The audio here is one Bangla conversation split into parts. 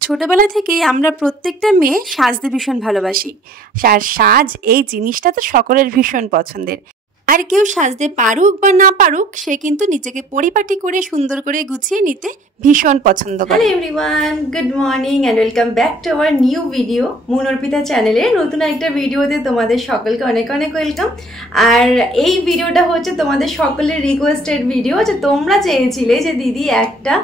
ছোটবেলা থেকেই আমরা প্রত্যেকটা মেয়ে সাজতে ভীষণ ভালোবাসি। আর সাজ এই জিনিসটা তো সকলের ভীষণ পছন্দের। আর কেউ সাজতে পারুক বা না পারুক, সে কিন্তু নিজেকে পরিপাটি করে সুন্দর করে গুছিয়ে নিতে ভীষণ পছন্দ করে। Hello everyone, good morning and welcome back to our new video moon Arpita চ্যানেলে। নতুন একটা ভিডিওতে তোমাদের সকলকে অনেক অনেক ওয়েলকাম। আর এই ভিডিওটা হচ্ছে তোমাদের সকলের রিকোয়েস্টেড ভিডিও, যে তোমরা চেয়েছিলে যে দিদি একটা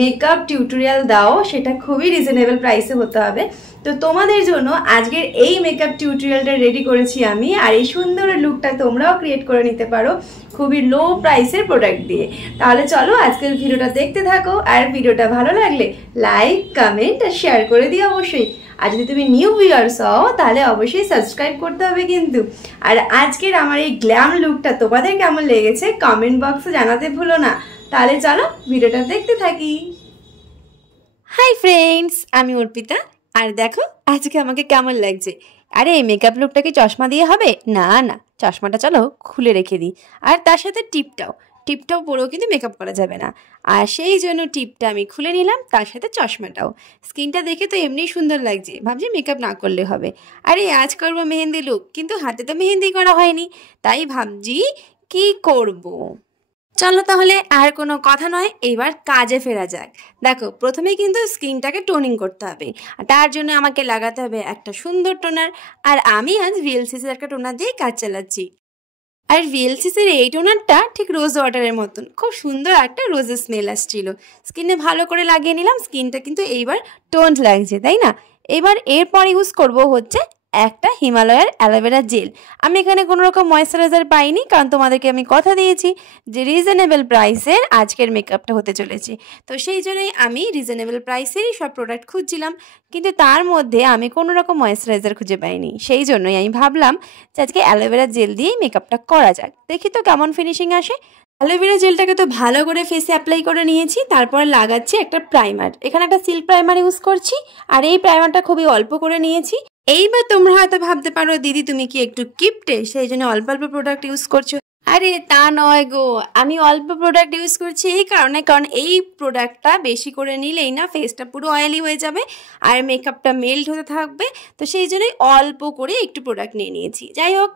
মেকআপ টিউটোরিয়াল দাও, সেটা খুবই রিজনেবল প্রাইসে হতে হবে। তো তোমাদের জন্য আজকের এই মেকআপ টিউটোরিয়ালটা রেডি করেছি আমি। আর এই সুন্দর লুকটা তোমরাও ক্রিয়েট করে নিতে পারো খুবই লো প্রাইসের প্রোডাক্ট দিয়ে। তাহলে চলো আজকের ভিডিওটা দেখতে থাকো। আর ভিডিওটা ভালো লাগলে লাইক, কমেন্ট আর শেয়ার করে দিও অবশ্যই। আর যদি তুমি নিউ ভিউয়ার্স হও তাহলে অবশ্যই সাবস্ক্রাইব করতে হবে কিন্তু। আর আজকের আমার এই গ্ল্যাম লুকটা তোমাদের কেমন লেগেছে কমেন্ট বক্সে জানাতে ভুলো না। তাহলে চলো ভিডিওটা দেখতে থাকি। হাই ফ্রেন্ডস, আমি অর্পিতা। আর দেখো আজকে আমাকে কেমন লাগছে। আরে এই মেকআপ লুকটা কি চশমা দিয়ে হবে? না না, চশমাটা চলো খুলে রেখে দিই। আর তার সাথে টিপটাও পরেও কিন্তু মেকআপ করা যাবে না। আর সেই জন্য টিপটা আমি খুলে নিলাম, তার সাথে চশমাটাও। স্কিনটা দেখে তো এমনিই সুন্দর লাগছে, ভাবছি মেকআপ না করলে হবে। আরে আজ করবো মেহেন্দি লুক, কিন্তু হাতে তো মেহেন্দি করা হয়নি, তাই ভাবছি কি করব। চলো তাহলে আর কোনো কথা নয়, এবার কাজে ফেরা যাক। দেখো প্রথমে কিন্তু স্কিনটাকে টোনিং করতে হবে। তার জন্য আমাকে লাগাতে হবে একটা সুন্দর টোনার। আর আমি আজ ভিএলসিসির একটা টোনার দিয়ে কাজ চালাচ্ছি। আর ভিএলসিসির এই টোনারটা ঠিক রোজ ওয়াটারের মতন, খুব সুন্দর একটা রোজের স্মেল আসছিল। স্কিনে ভালো করে লাগিয়ে নিলাম। স্কিনটা কিন্তু এইবার টোন্ড লাগছে, তাই না? এবার এরপর ইউজ করব হচ্ছে একটা হিমালয়ের অ্যালোভেরা জেল। আমি এখানে কোনো রকম ময়েশ্চারাইজার পাইনি, কারণ তোমাদেরকে আমি কথা দিয়েছি যে রিজনেবল প্রাইসের আজকের মেকআপটা হতে চলেছে। তো সেই জন্যই আমি রিজনেবল প্রাইসেরই সব প্রোডাক্ট খুঁজছিলাম, কিন্তু তার মধ্যে আমি কোনো রকম ময়েশ্চারাইজার খুঁজে পাইনি। সেই জন্যই আমি ভাবলাম যে আজকে অ্যালোভেরা জেল দিয়েই মেকআপটা করা যাক, দেখি তো কেমন ফিনিশিং আসে। অ্যালোভেরা জেলটাকে তো ভালো করে ফেসে অ্যাপ্লাই করে নিয়েছি। তারপরে লাগাচ্ছি একটা প্রাইমার। এখানে একটা সিল্ক প্রাইমার ইউজ করছি, আর এই প্রাইমারটা খুবই অল্প করে নিয়েছি। এইবার তোমরা হয়তো ভাবতে পারো দিদি তুমি কি একটু কিপটে, সেই জন্য অল্প অল্প প্রোডাক্ট ইউজ করছো। আরে তা নয় গো, আমি অল্প প্রোডাক্ট ইউজ করছি এই কারণে, কারণ এই প্রোডাক্টটা বেশি করে নিলেই না ফেসটা পুরো অয়েলি হয়ে যাবে আর মেকআপটা মেল্ট হতে থাকবে। তো সেই জন্যই অল্প করে একটু প্রোডাক্ট নিয়ে নিয়েছি। যাই হোক,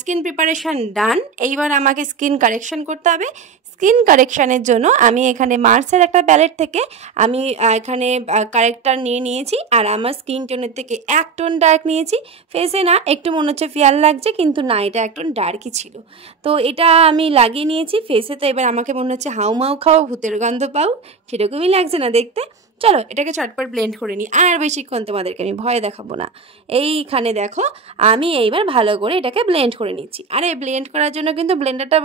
স্কিন প্রিপারেশান ডান। এইবার আমাকে স্কিন কারেকশান করতে হবে। স্কিন কারেকশানের জন্য আমি এখানে মার্সের একটা প্যালেট থেকে আমি এখানে কারেক্টার নিয়ে নিয়েছি। আর আমার স্কিন টোনের থেকে এক টোন ডার্ক নিয়েছি। ফেসে না একটু মনে হচ্ছে ফেয়ার লাগছে, কিন্তু না, এটা এক টোন ডার্কই ছিল। তো এটা আমি লাগিয়ে নিয়েছি ফেসে। তো এবার আমাকে মনে হচ্ছে হাউমাউ খাও, ভূতের গন্ধ পাও, সেরকমই লাগছে না দেখতে। চলো এটাকে চটপট ব্লেন্ড করে নিই। আর বেশিক্ষণ তোমাদেরকে আমি ভয় দেখাবো না। এইখানে দেখো আমি এইবার ভালো করে এটাকে ব্লেন্ড করে নিচ্ছি। আর এই ব্লেন্ড করার জন্য কিন্তু ব্লেন্ডারটা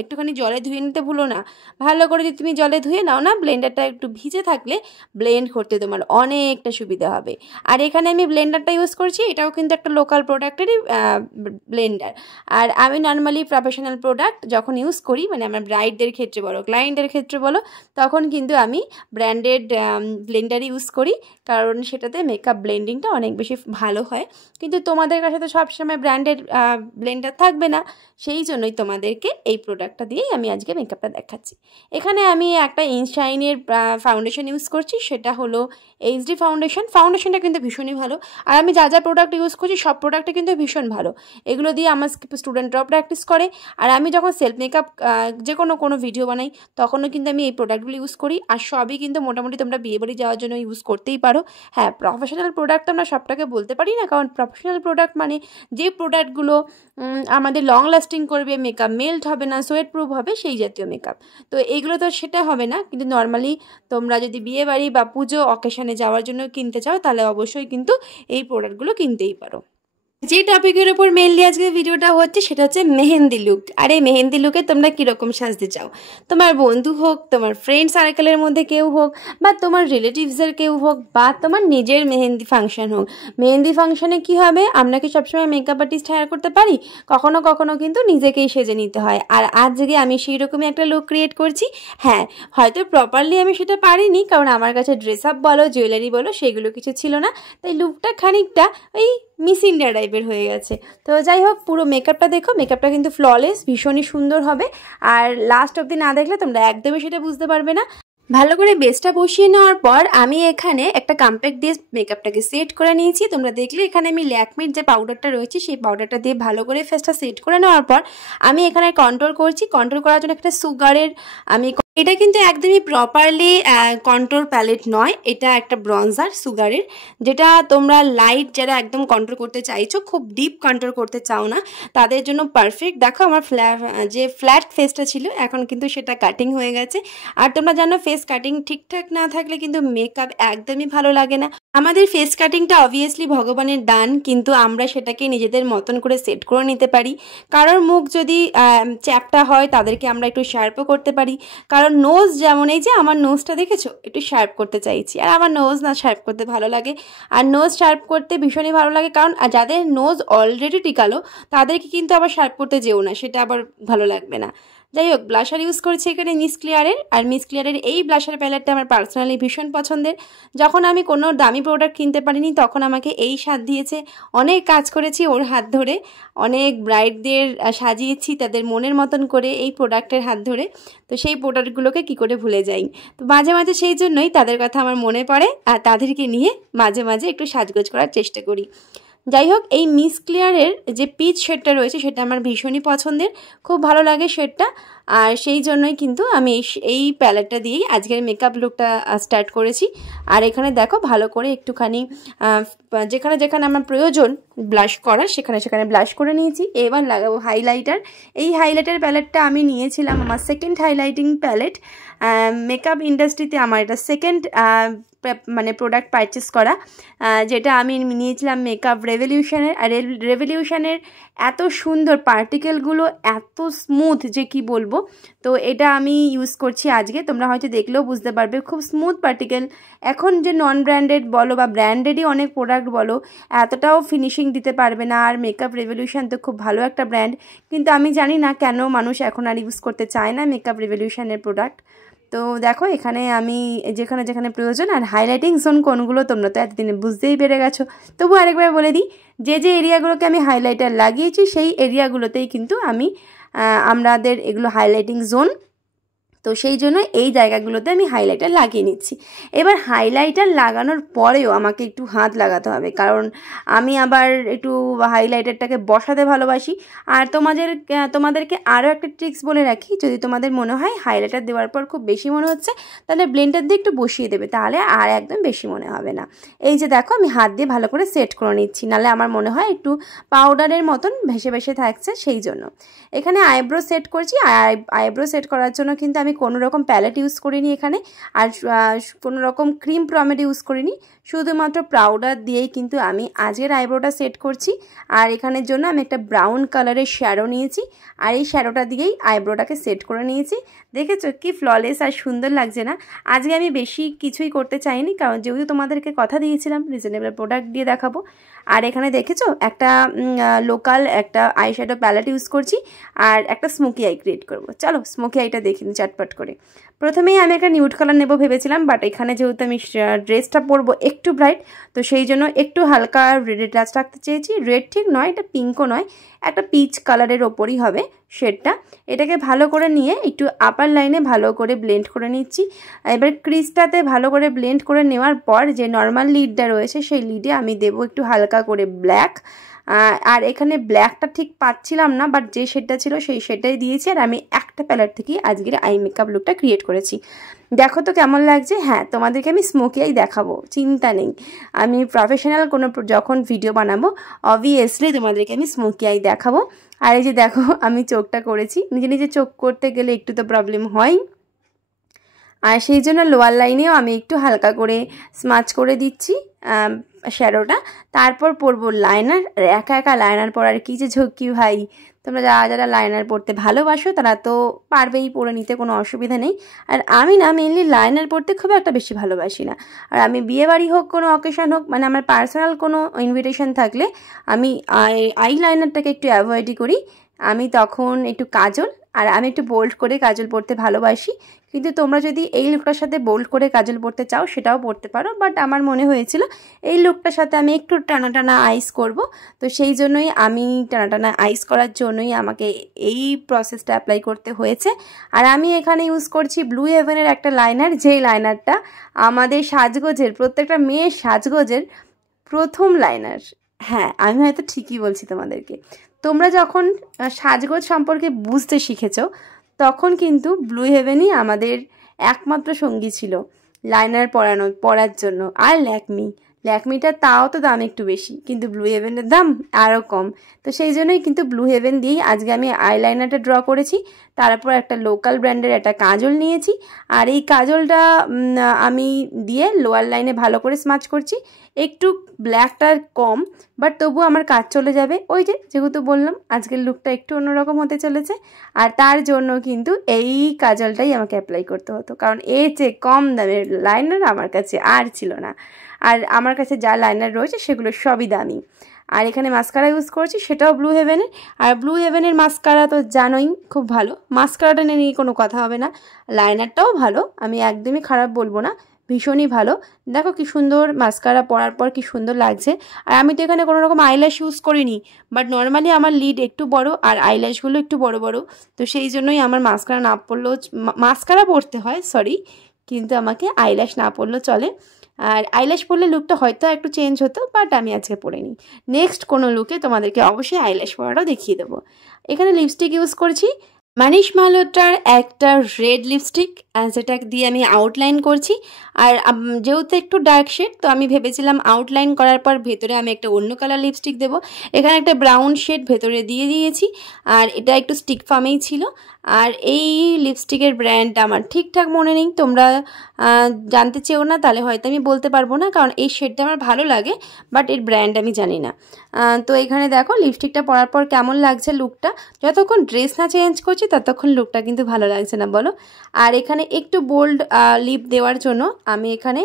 একটুখানি জলে ধুয়ে নিতে ভুলো না। ভালো করে যদি তুমি জলে ধুয়ে নাও না, ব্লেন্ডারটা একটু ভিজে থাকলে ব্লেন্ড করতে তোমার অনেকটা সুবিধা হবে। আর এখানে আমি ব্লেন্ডারটা ইউজ করছি, এটাও কিন্তু একটা লোকাল প্রোডাক্টেরই ব্লেন্ডার। আর আমি নর্মালি প্রফেশনাল প্রোডাক্ট যখন ইউজ করি, মানে আমার ব্রাইডদের ক্ষেত্রে বলো, ক্লায়েন্টের ক্ষেত্রে বলো, তখন কিন্তু আমি ব্র্যান্ডেড ব্লেন্ডার ইউজ করি, কারণ সেটাতে মেকআপ ব্লেন্ডিংটা অনেক বেশি ভালো হয়। কিন্তু তোমাদের কাছে তো সবসময় ব্র্যান্ডেড ব্লেন্ডার থাকবে না, সেই জন্যই তোমাদেরকে এই প্রোডাক্টটা দিয়েই আমি আজকে মেকআপটা দেখাচ্ছি। এখানে আমি একটা ইনশাইনের ফাউন্ডেশন ইউজ করছি, সেটা হলো এইচডি ফাউন্ডেশন। ফাউন্ডেশনটা কিন্তু ভীষণই ভালো। আর আমি যা যা প্রোডাক্ট ইউজ করছি সব প্রোডাক্টে কিন্তু ভীষণ ভালো। এগুলো দিয়ে আমার স্টুডেন্টরাও প্র্যাকটিস করে। আর আমি যখন সেলফ মেকআপ যে কোনো ভিডিও বানাই, তখনও কিন্তু আমি এই প্রোডাক্টগুলো ইউজ করি। আর সবই কিন্তু মোটামুটি তোমরা বিয়েবাড়ি যাওয়ার জন্য ইউজ করতেই পারো। হ্যাঁ, প্রফেশনাল প্রোডাক্ট আমরা সবটাকে বলতে পারি না, কারণ প্রফেশনাল প্রোডাক্ট মানে যে প্রোডাক্টগুলো আমাদের লং লাস্টিং করবে, মেকআপ মেল্ট হবে না, সোয়েট প্রুফ হবে, সেই জাতীয় মেকআপ। তো এইগুলো তো সেটা হবে না, কিন্তু নর্মালি তোমরা যদি বিয়েবাড়ি বা পুজো অকেশনে যাওয়ার জন্য কিনতে চাও, তাহলে অবশ্যই কিন্তু এই প্রোডাক্টগুলো কিনতেই পারো। যে টপিকের ওপর মেনলি আজকে ভিডিওটা হচ্ছে সেটা হচ্ছে মেহেন্দি লুক। আর এই মেহেন্দি লুকে তোমরা কীরকম সাজতে চাও, তোমার বন্ধু হোক, তোমার ফ্রেন্ড সার্কেলের মধ্যে কেউ হোক, বা তোমার রিলেটিভসের কেউ হোক, বা তোমার নিজের মেহেন্দি ফাংশন হোক। মেহেন্দি ফাংশনে কি হবে, আমরা কি সবসময় মেকআপ আর্টিস্ট হায়ার করতে পারি? কখনো কখনো কিন্তু নিজেকেই সেজে নিতে হয়। আর আজকে আমি সেই রকমই একটা লুক ক্রিয়েট করছি। হ্যাঁ, হয়তো প্রপারলি আমি সেটা পারিনি, কারণ আমার কাছে ড্রেস আপ বলো, জুয়েলারি বলো, সেগুলো কিছু ছিল না। তাই লুকটা খানিকটা ওই মিস ইন্ডিয়া টাইপের হয়ে গেছে। তো যাই হোক, পুরো মেকআপটা দেখো, মেকআপটা কিন্তু ফ্ললেস, ভীষণই সুন্দর হবে। আর লাস্ট অবধি না দেখলে তোমরা একদমই সেটা বুঝতে পারবে না। ভালো করে বেসটা বসিয়ে নেওয়ার পর আমি এখানে একটা কম্প্যাক্ট দিয়ে মেকআপটাকে সেট করে নিয়েছি। তোমরা দেখলে এখানে আমি ল্যাকমির যে পাউডারটা রয়েছে সেই পাউডারটা দিয়ে ভালো করে ফেসটা সেট করে নেওয়ার পর আমি এখানে কন্ট্রোল করছি। কন্ট্রোল করার জন্য একটা সুগারের এটা কিন্তু একদমই প্রপারলি কন্ট্রোল প্যালেট নয়, এটা একটা ব্রঞ্জার সুগারের, যেটা তোমরা লাইট যারা একদম কন্ট্রোল করতে চাইছো, খুব ডিপ কন্ট্রোল করতে চাও না, তাদের জন্য পারফেক্ট। দেখো আমার যে ফ্ল্যাট ফেসটা ছিল এখন কিন্তু সেটা কাটিং হয়ে গেছে। আর তোমরা জানো ফেস কাটিং ঠিকঠাক না থাকলে কিন্তু মেকআপ একদমই ভালো লাগে না। আমাদের ফেস কাটিংটা অবভিয়াসলি ভগবানের দান, কিন্তু আমরা সেটাকে নিজেদের মতন করে সেট করে নিতে পারি। কারোর মুখ যদি চ্যাপটা হয় তাদেরকে আমরা একটু শার্পও করতে পারি। কারণ নোজ যেমন, এই যে আমার নোজটা দেখেছো, একটু শার্প করতে চাইছি, আর আমার নোজ না শার্প করতে ভালো লাগে, আর নোজ শার্প করতে ভীষণই ভালো লাগে। কারণ যাদের নোজ অলরেডি টিকালো তাদেরকে কিন্তু আবার শার্প করতে যেও না, সেটা আবার ভালো লাগবে না। যাই হোক, ব্লাশার ইউজ করেছি এখানে মিস ক্লিয়ারের, আর মিস ক্লিয়ারের এই ব্লাশার প্যালেটটা আমার পার্সোনালি ভীষণ পছন্দের। যখন আমি কোনো দামি প্রোডাক্ট কিনতে পারিনি তখন আমাকে এই সাথ দিয়েছে, অনেক কাজ করেছি ওর হাত ধরে, অনেক ব্রাইডদের সাজিয়েছি তাদের মনের মতন করে এই প্রোডাক্টের হাত ধরে। তো সেই প্রোডাক্টগুলোকে কি করে ভুলে যাই। তো মাঝে মাঝে সেই জন্যই তাদের কথা আমার মনে পড়ে, আর তাদেরকে নিয়ে মাঝে মাঝে একটু সাজগোজ করার চেষ্টা করি। যাই হোক, এই মিস ক্লিয়ারের যে পিচ শেডটা রয়েছে সেটা আমার ভীষণই পছন্দের, খুব ভালো লাগে শেডটা। আর সেই জন্যই কিন্তু আমি এই প্যালেটটা দিয়েই আজকের মেকআপ লুকটা স্টার্ট করেছি। আর এখানে দেখো ভালো করে একটুখানি যেখানে যেখানে আমার প্রয়োজন ব্লাশ করার সেখানে সেখানে ব্লাশ করে নিয়েছি। এবার লাগাবো হাইলাইটার। এই হাইলাইটার প্যালেটটা আমি নিয়েছিলাম আমার সেকেন্ড হাইলাইটিং প্যালেট। মেকআপ ইন্ডাস্ট্রিতে আমার এটা সেকেন্ড মানে প্রোডাক্ট পারচেস করা, যেটা আমি নিয়েছিলাম মেকআপ রেভলিউশনের। আর রেভলিউশনের এত সুন্দর পার্টিকেলগুলো, এত স্মুথ যে কি বলবো। তো এটা আমি ইউজ করছি আজকে, তোমরা হয়তো দেখলেও বুঝতে পারবে, খুব স্মুথ পার্টিকেল। এখন যে নন ব্র্যান্ডেড বলো বা ব্র্যান্ডেডই অনেক প্রোডাক্ট বলো, এতটাও ফিনিশিং দিতে পারবে না। আর মেকআপ রেভলিউশন তো খুব ভালো একটা ব্র্যান্ড, কিন্তু আমি জানি না কেন মানুষ এখন আর ইউজ করতে চায় না মেকআপ রেভলিউশনের প্রোডাক্ট। তো দেখো এখানে আমি যেখানে যেখানে প্রয়োজন, আর হাইলাইটিং জোন কোনগুলো তোমরা তো এতদিনে বুঝতেই পেরে গেছো, তবু আরেকবার বলে দিই, যে যে এরিয়াগুলোকে আমি হাইলাইটার লাগিয়েছি সেই এরিয়াগুলোতেই কিন্তু আমাদের এগুলো হাইলাইটিং জোন। তো সেই জন্য এই জায়গাগুলোতে আমি হাইলাইটার লাগিয়ে নিচ্ছি। এবার হাইলাইটার লাগানোর পরেও আমাকে একটু হাত লাগাতে হবে, কারণ আমি আবার একটু হাইলাইটারটাকে বসাতে ভালোবাসি। আর তোমাদেরকে আরও একটা ট্রিক্স বলে রাখি, যদি তোমাদের মনে হয় হাইলাইটার দেওয়ার পর খুব বেশি মনে হচ্ছে, তাহলে ব্লেন্ডার দিয়ে একটু বসিয়ে দেবে, তাহলে আর একদম বেশি মনে হবে না। এই যে দেখো আমি হাত দিয়ে ভালো করে সেট করে নিচ্ছি, নাহলে আমার মনে হয় একটু পাউডারের মতন ভেসে ভেসে থাকছে, সেই জন্য। এখানে আইব্রো সেট করছি, আর আইব্রো সেট করার জন্য কিন্তু আমি কোনো রকম প্যালেট ইউজ করিনি এখানে, আর কোনো রকম ক্রিম প্রমেড ইউজ করিনি, শুধুমাত্র পাউডার দিয়েই কিন্তু আমি আজকের আইব্রোটা সেট করছি। আর এখানের জন্য আমি একটা ব্রাউন কালারের শ্যাডো নিয়েছি, আর এই শ্যাডোটা দিয়েই আইব্রোটাকে সেট করে নিয়েছি। দেখেছো কি ফ্ললেস আর সুন্দর লাগছে না? আজকে আমি বেশি কিছুই করতে চাইনি, কারণ যেহেতু তোমাদেরকে কথা দিয়েছিলাম রিজনেবল প্রোডাক্ট দিয়ে দেখাবো। আর এখানে দেখেছো একটা লোকাল একটা আইশ্যাডো প্যালেট ইউজ করছি, আর একটা স্মোকি আই ক্রিয়েট করবো। চলো স্মোকি আইটা দেখিনি চটপট করে। প্রথমেই আমি একটা নিউড কালার নেবো ভেবেছিলাম, বাট এখানে যেহেতু আমি ড্রেসটা পরবো একটু ব্রাইট, তো সেই জন্য একটু হালকা রেড টাচ রাখতে চেয়েছি। রেড ঠিক নয়, এটা পিঙ্কও নয়, একটা পিচ কালারের ওপরই হবে শেডটা। এটাকে ভালো করে নিয়ে একটু আপার লাইনে ভালো করে ব্লেন্ড করে নিচ্ছি। এবার ক্রিজটাতে ভালো করে ব্লেন্ড করে নেওয়ার পর যে নর্মাল লিডটা রয়েছে সেই লিডে আমি দেবো একটু হালকা করে ব্ল্যাক। আর এখানে ব্ল্যাকটা ঠিক পাচ্ছিলাম না, বাট যে শেডটা ছিল সেই শেডটাই দিয়েছি। আর আমি একটা প্যালেট থেকেই আজকের আই মেকআপ লুকটা ক্রিয়েট করেছি। দেখো তো কেমন লাগছে। হ্যাঁ, তোমাদেরকে আমি স্মোকি আই দেখাবো, চিন্তা নেই। আমি প্রফেশনাল কোনো যখন ভিডিও বানাবো অবভিয়াসলি তোমাদেরকে আমি স্মোকি আই দেখাবো। আর এই যে দেখো আমি চোখটা করেছি, নিজে নিজে চোখ করতে গেলে একটু তো প্রবলেম হয়, আর সেই জন্য লোয়ার লাইনেও আমি একটু হালকা করে স্মাচ করে দিচ্ছি শ্যাডোটা। তারপর পরবো লাইনার। একা একা লাইনার পরার কি যে ঝক্কি ভাই, তোমরা যারা যারা লাইনার পরতে ভালোবাসো তারা তো পারবেই, পরে নিতে কোনো অসুবিধা নেই। আর আমি না মেনলি লাইনার পরতে খুব একটা বেশি ভালোবাসি না। আর আমি বিয়েবাড়ি হোক, কোনো অকেশন হোক, মানে আমার পার্সোনাল কোনো ইনভিটেশন থাকলে আমি আই লাইনারটাকে একটু অ্যাভয়েডই করি। আমি তখন একটু কাজল আর আমি একটু বোল্ড করে কাজল পরতে ভালোবাসি, কিন্তু তোমরা যদি এই লুকটার সাথে বোল্ড করে কাজল পরতে চাও সেটাও পরতে পারো, বাট আমার মনে হয়েছিল এই লুকটার সাথে আমি একটু টানা টানা আইস করব, তো সেই জন্যই আমি টানা টানা আইস করার জন্যই আমাকে এই প্রসেসটা অ্যাপ্লাই করতে হয়েছে। আর আমি এখানে ইউজ করছি ব্লু হেভেনের একটা লাইনার, যেই লাইনারটা আমাদের সাজগোজের প্রত্যেকটা মেয়ের সাজগোজের প্রথম লাইনার। হ্যাঁ, আমি হয়তো ঠিকই বলছি তোমাদেরকে। তোমরা যখন সাজগোজ সম্পর্কে বুঝতে শিখেছ তখন কিন্তু ব্লু হেভেনই আমাদের একমাত্র সঙ্গী ছিল লাইনার পরার জন্য। আর ল্যাকমিটা তাও তো দাম একটু বেশি, কিন্তু ব্লু হেভেনের দাম আরও কম। তো সেই জন্যই কিন্তু ব্লু হেভেন দিয়েই আজকে আমি আইলাইনারটা ড্র করেছি। তারপর একটা লোকাল ব্র্যান্ডের একটা কাজল নিয়েছি, আর এই কাজলটা আমি দিয়ে লোয়ার লাইনে ভালো করে স্মাচ করছি। একটু ব্ল্যাকটা কম, বাট তবু আমার কাজ চলে যাবে। ওই যেহেতু বললাম আজকের লুকটা একটু অন্যরকম হতে চলেছে, আর তার জন্য কিন্তু এই কাজলটাই আমাকে অ্যাপ্লাই করতে হতো, কারণ এর চেয়ে কম দামের লাইনার আমার কাছে আর ছিল না। আর আমার কাছে যা লাইনার রয়েছে সেগুলো সবই দামি। আর এখানে মাস্কারা ইউজ করছি, সেটাও ব্লু হেভেনের। আর ব্লু হেভেনের মাস্কারা তো জানোই খুব ভালো, মাস্কারাটা নিয়ে কোনো কথা হবে না। লাইনারটাও ভালো, আমি একদমই খারাপ বলবো না, ভীষণই ভালো। দেখো কি সুন্দর মাস্কারা পরার পর কি সুন্দর লাগছে। আর আমি তো এখানে কোনো রকম আইল্যাশ ইউজ করিনি, বাট নর্মালি আমার লিড একটু বড় আর আইল্যাশগুলো একটু বড় বড়, তো সেই জন্যই আমার মাস্কারা না পরলেও, মাস্কারা পরতে হয় সরি, কিন্তু আমাকে আইল্যাশ না পরলেও চলে। আর আইল্যাশ পরলে লুকটা হয়তো একটু চেঞ্জ হতো, বাট আমি আজকে পরিনি। নেক্সট কোনো লুকে তোমাদেরকে অবশ্যই আইল্যাশ পরাটাও দেখিয়ে দেবো। এখানে লিপস্টিক ইউজ করছি, মানিশ মালহোত্রার একটা রেড লিপস্টিক, যেটা দিয়ে আমি আউটলাইন করছি। আর যেহেতু একটু ডার্ক শেড, তো আমি ভেবেছিলাম আউটলাইন করার পর ভেতরে আমি একটা অন্য কালার লিপস্টিক দেবো। এখানে একটা ব্রাউন শেড ভেতরে দিয়ে দিয়েছি, আর এটা একটু স্টিক ফার্মেই ছিল। আর এই লিপস্টিকের ব্র্যান্ড আমার ঠিকঠাক মনে নেই, তোমরা জানতে চেও না তাহলে হয়তো আমি বলতে পারবো না, কারণ এই শেডটা আমার ভালো লাগে, বাট এর ব্র্যান্ড আমি জানি না। তো এখানে দেখো লিপস্টিকটা পরার পর কেমন লাগছে লুকটা। যতক্ষণ ড্রেস না চেঞ্জ করছি ততক্ষণ লুকটা কিন্তু ভালো লাগছে না, বলো। আর এখানে একটু বোল্ড লিপ দেওয়ার জন্য আমি এখানে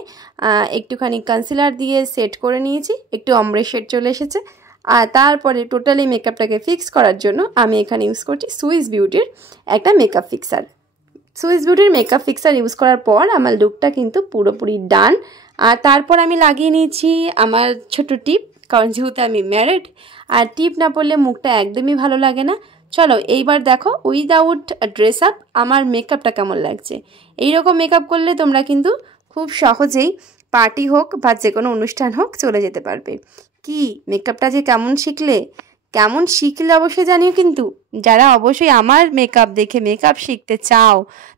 একটুখানি কনসিলার দিয়ে সেট করে নিয়েছি, একটু অমব্রে শেড চলে এসেছে। আর তারপরে টোটালি মেকআপটাকে ফিক্স করার জন্য আমি এখানে ইউজ করছি সুইস বিউটির একটা মেকআপ ফিক্সার। সুইস বিউটির মেকআপ ফিক্সার ইউজ করার পর আমার লুকটা কিন্তু পুরোপুরি ডান। আর তারপর আমি লাগিয়ে নিয়েছি আমার ছোট টিপ, কারণ যেহেতু আমি ম্যারিড, আর টিপ না পরলে মুখটা একদমই ভালো লাগে না। চলো এইবার দেখো উইদাউট ড্রেস আপ আমার মেকআপটা কেমন লাগছে। এইরকম মেকআপ করলে তোমরা কিন্তু খুব সহজেই পার্টি হোক বা যে কোনো অনুষ্ঠান হোক চলে যেতে পারবে। কি মেকআপটা যে কেমন শিখলে অবশ্যই জানিও, কিন্তু যারা অবশ্যই আমার মেকআপ দেখে মেকআপ শিখতে চাও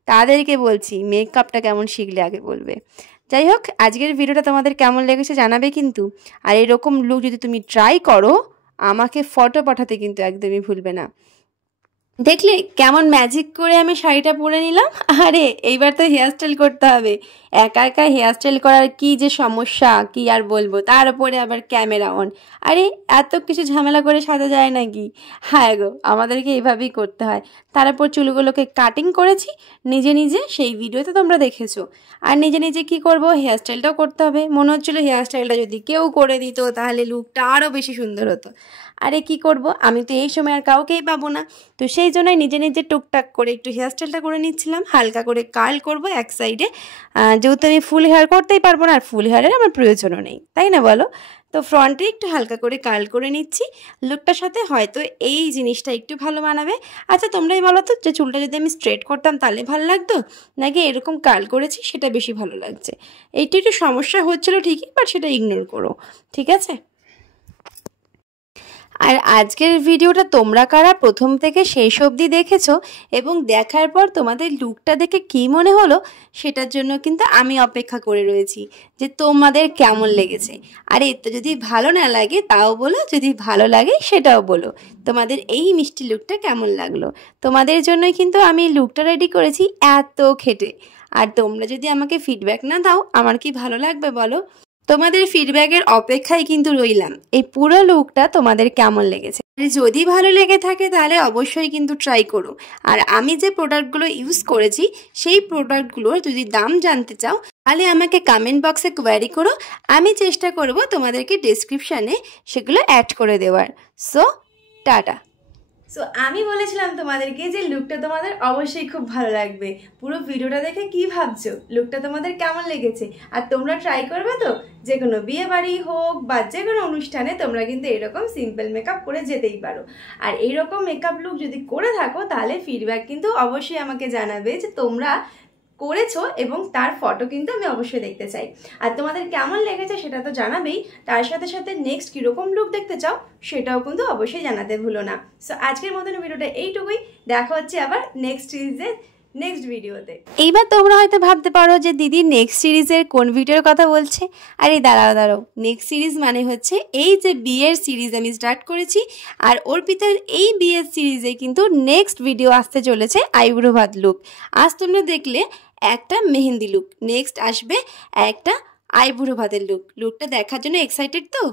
তাদেরকে বলছি মেকআপটা কেমন শিখলে আগে বলবে। যাই হোক, আজকের ভিডিওটা তোমাদের কেমন লেগেছে জানাবে কিন্তু। আর এরকম লুক যদি তুমি ট্রাই করো আমাকে ফটো পাঠাতে কিন্তু একদমই ভুলবে না। দেখলে কেমন ম্যাজিক করে আমি শাড়িটা পরে নিলাম। আরে এইবার তো হেয়ারস্টাইল করতে হবে, একা একা হেয়ারস্টাইল করার কি যে সমস্যা কি আর বলবো, তার উপরে আবার ক্যামেরা অন। আরে এত কিছু ঝামেলা করে সাজা যায় নাকি? হ্যাঁ গো, আমাদেরকে এইভাবেই করতে হয়। তারপর চুলগুলোকে কাটিং করেছি নিজে নিজে, সেই ভিডিওতে তোমরা দেখেছো। আর নিজে নিজে কি করব, হেয়ারস্টাইলটাও করতে হবে। মনে হচ্ছিলো হেয়ারস্টাইলটা যদি কেউ করে দিত তাহলে লুকটা আরও বেশি সুন্দর হতো। আরে কি করব, আমি তো এই সময় আর কাউকেই পাবো না, তো সেই জন্যই নিজে নিজে টুকটাক করে একটু হেয়ারস্টাইলটা করে নিচ্ছিলাম। হালকা করে কার্ল করব এক সাইডে, যেহেতু আমি ফুল হেয়ার করতেই পারবো না, আর ফুল হেয়ারের আমার প্রয়োজনও নেই, তাই না বলো। তো ফ্রন্টে একটু হালকা করে কার্ল করে নিচ্ছি। লুকটার সাথে হয়তো এই জিনিসটা একটু ভালো মানাবে। আচ্ছা তোমরাই বলো তো, যে চুলটা যদি আমি স্ট্রেট করতাম তাহলে ভালো লাগতো, নাকি এরকম কার্ল করেছি সেটা বেশি ভালো লাগছে? এইটা একটু সমস্যা হচ্ছিলো ঠিকই, বাট সেটা ইগনোর করো, ঠিক আছে। আর আজকের ভিডিওটা তোমরা কারা প্রথম থেকে শেষ অবধি দেখেছো এবং দেখার পর তোমাদের লুকটা দেখে কী মনে হলো সেটার জন্য কিন্তু আমি অপেক্ষা করে রয়েছি যে তোমাদের কেমন লেগেছে। আর এতে যদি ভালো না লাগে তাও বলো, যদি ভালো লাগে সেটাও বলো তোমাদের এই মিষ্টি লুকটা কেমন লাগলো। তোমাদের জন্যই কিন্তু আমি লুকটা রেডি করেছি এত খেটে। আর তোমরা যদি আমাকে ফিডব্যাক না দাও আমার কি ভালো লাগবে বলো। তোমাদের ফিডব্যাকের অপেক্ষায় কিন্তু রইলাম এই পুরো লুকটা তোমাদের কেমন লেগেছে। যদি ভালো লেগে থাকে তাহলে অবশ্যই কিন্তু ট্রাই করো। আর আমি যে প্রোডাক্টগুলো ইউজ করেছি সেই প্রোডাক্টগুলোর যদি দাম জানতে চাও তাহলে আমাকে কমেন্ট বক্সে কোয়ারি করো, আমি চেষ্টা করব তোমাদেরকে ডেসক্রিপশানে সেগুলো অ্যাড করে দেওয়ার। So tata. সো আমি বলেছিলাম তোমাদেরকে যে লুকটা তোমাদের অবশ্যই খুব ভালো লাগবে। পুরো ভিডিওটা দেখে কি ভাবছো, লুকটা তোমাদের কেমন লেগেছে? আর তোমরা ট্রাই করবে তো? যে কোনো বিয়ে বাড়ি হোক বা যে কোনো অনুষ্ঠানে তোমরা কিন্তু এরকম সিম্পল মেকআপ করে যেতেই পারো। আর এইরকম মেকআপ লুক যদি করে থাকো তাহলে ফিডব্যাক কিন্তু অবশ্যই আমাকে জানাবে যে তোমরা করেছো, এবং তার ফটো কিন্তু আমি অবশ্যই দেখতে চাই। আর তোমাদের কেমন লেগেছে সেটা তো জানাবেই, তার সাথে সাথে নেক্সট কীরকম লুক দেখতে চাও সেটাও কিন্তু অবশ্যই জানাতে ভুলো না। সো আজকের মতন ভিডিওটা এইটুকুই, দেখা হচ্ছে আবার নেক্সট সিরিজের নেক্সট ভিডিওতে। এইবার তোমরা হয়তো ভাবতে পারো যে দিদি নেক্সট সিরিজের কোন ভিডিওর কথা বলছে। আরে দাঁড়াও, নেক্সট সিরিজ মানে হচ্ছে এই যে বিয়ের সিরিজ আমি স্টার্ট করেছি, আর অর্পিতার এই বিয়ের সিরিজে কিন্তু নেক্সট ভিডিও আসতে চলেছে আইব্রো ভাত লুক। আজ তোমরা দেখলে একটা মেহেন্দি লুক, নেক্সট আসবে একটা আইব্রো ভাতের লুক। লুকটা দেখার জন্য এক্সাইটেড তো?